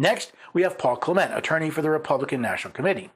Next, we have Paul Clement, attorney for the Republican National Committee.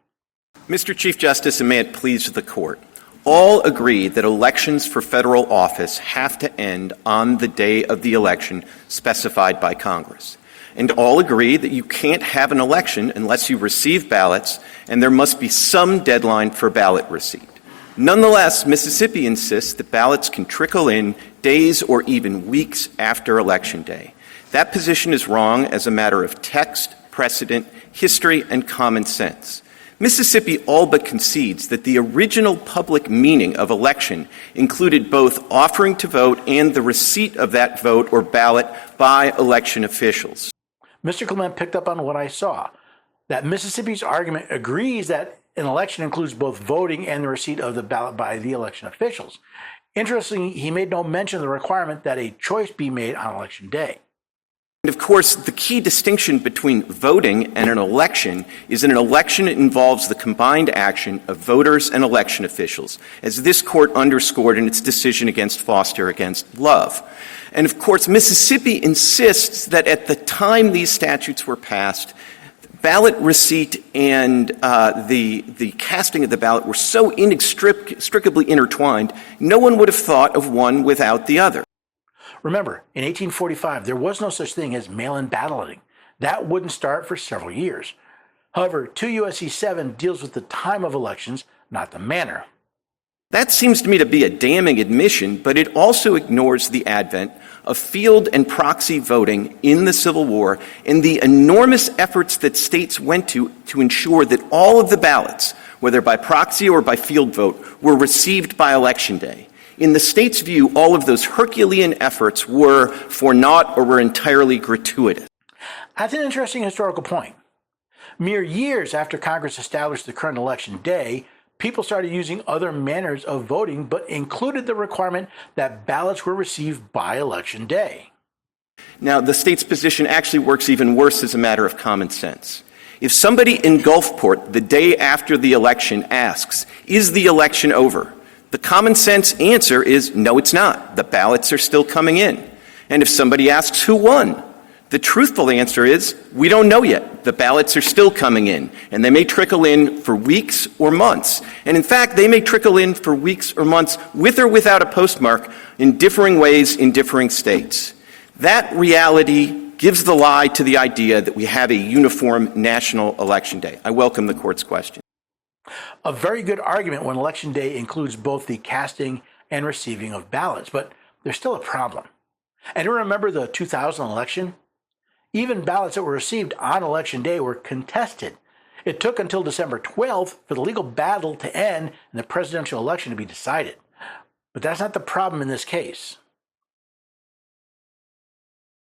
Mr. Chief Justice, and may it please the Court, all agree that elections for federal office have to end on the day of the election specified by Congress. And all agree that you can't have an election unless you receive ballots, and there must be some deadline for ballot receipt. Nonetheless, Mississippi insists that ballots can trickle in days or even weeks after Election Day. That position is wrong as a matter of text, precedent, history, and common sense. Mississippi all but concedes that the original public meaning of election included both offering to vote and the receipt of that vote or ballot by election officials. Mr. Clement picked up on what I saw, that Mississippi's argument agrees that an election includes both voting and the receipt of the ballot by the election officials. Interestingly, he made no mention of the requirement that a choice be made on Election Day. And of course, the key distinction between voting and an election is that an election involves the combined action of voters and election officials, as this court underscored in its decision against Foster against Love. And of course, Mississippi insists that at the time these statutes were passed, ballot receipt and the casting of the ballot were so inextricably intertwined, no one would have thought of one without the other. Remember, in 1845, there was no such thing as mail-in balloting. That wouldn't start for several years. However, 2 U.S.C. 7 deals with the time of elections, not the manner. That seems to me to be a damning admission, but it also ignores the advent of field and proxy voting in the Civil War and the enormous efforts that states went to ensure that all of the ballots, whether by proxy or by field vote, were received by Election Day. In the state's view, all of those Herculean efforts were for naught or were entirely gratuitous. That's an interesting historical point. Mere years after Congress established the current election day, people started using other manners of voting, but included the requirement that ballots were received by Election Day. Now, the state's position actually works even worse as a matter of common sense. If somebody in Gulfport the day after the election asks, "Is the election over?" the common sense answer is, no, it's not. The ballots are still coming in. And if somebody asks who won, the truthful answer is, we don't know yet. The ballots are still coming in, and they may trickle in for weeks or months. And in fact, they may trickle in for weeks or months with or without a postmark in differing ways in differing states. That reality gives the lie to the idea that we have a uniform national election day. I welcome the Court's question. A very good argument when Election Day includes both the casting and receiving of ballots, but there's still a problem. And remember the 2000 election? Even ballots that were received on Election Day were contested. It took until December 12th for the legal battle to end and the presidential election to be decided. But that's not the problem in this case.